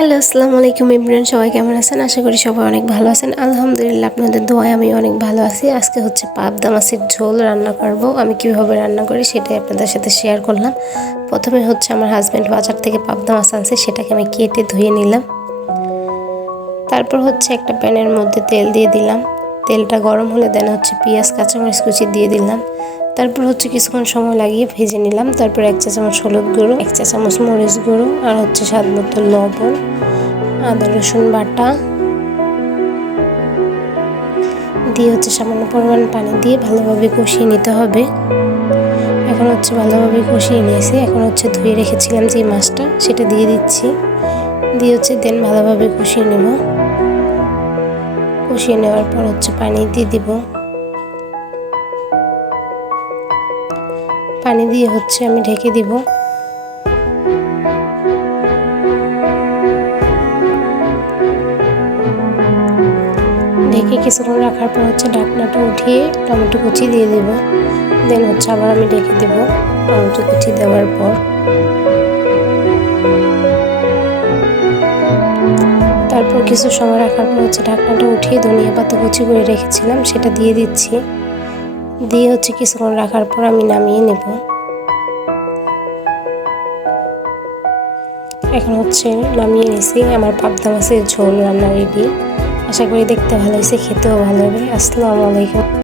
Hello, আসসালামু আলাইকুম everyone. সবাই কেমন আছেন? আশা করি সবাই অনেক ভালো আছেন। আলহামদুলিল্লাহ, আপনাদের দোয়ায় আমি অনেক ভালো আছি। আজকে হচ্ছে পাবদা মাছের ঝোল রান্না করব। আমি কীভাবে রান্না করি সেটাই আপনাদের সাথে শেয়ার করলাম। প্রথমে হচ্ছে আমার হাজব্যান্ড বাজার থেকে পাবদা মাছ আনছে, সেটাকে আমি কেটে ধুয়ে নিলাম। তারপর হচ্ছে একটা প্যানের মধ্যে তেল দিয়ে দিলাম। তেলটা গরম হলে দেন হচ্ছে পেঁয়াজ কাঁচামরিচ কুচি দিয়ে দিলাম। তারপর হচ্ছে কিছুক্ষণ সময় লাগিয়ে ভেজে নিলাম। তারপর 1 চা চামচ হলুদ গুঁড়ো, 1 চা চামচ মরিচ গুঁড়ো, আর হচ্ছে স্বাদ মতো লবণ, আদা রসুন বাটা দিয়ে হচ্ছে সামান্য পরিমাণ পানি দিয়ে ভালোভাবে কষিয়ে নিতে হবে। এখন হচ্ছে ভালোভাবে কষিয়ে নিয়েছি। এখন হচ্ছে ধুয়ে রেখেছিলাম যে মাছটা, সেটা দিয়ে দিচ্ছি। দিয়ে হচ্ছে দেন ভালোভাবে কষিয়ে নেব। কষিয়ে নেওয়ার পর হচ্ছে পানি দিয়ে দিব। পানি দিয়ে হচ্ছে আমি ঢেকে দিব। ঢেকে কিছুক্ষণ রাখার পর হচ্ছে ঢাকনাটা উঠিয়ে টমেটো কুচি দিয়ে দিব। দেন হচ্ছে আবার আমি ঢেকে দিব টমেটো কুচি দেওয়ার পর। তারপর কিছু সময় রাখার পর হচ্ছে ঢাকনাটা উঠিয়ে ধনিয়া পাতা কুচি করে রেখেছিলাম সেটা দিয়ে দিচ্ছি। দিয়ে হচ্ছে কিছুক্ষণ রাখার পর আমি নামিয়ে নেব। এখন হচ্ছে নামিয়ে নিয়েছি। আমার পাবদা মাছের ঝোল রান্না রেডি। আশা করি দেখতে ভালো হয়েছে, খেতেও ভালো হবে। আসসালামু আলাইকুম।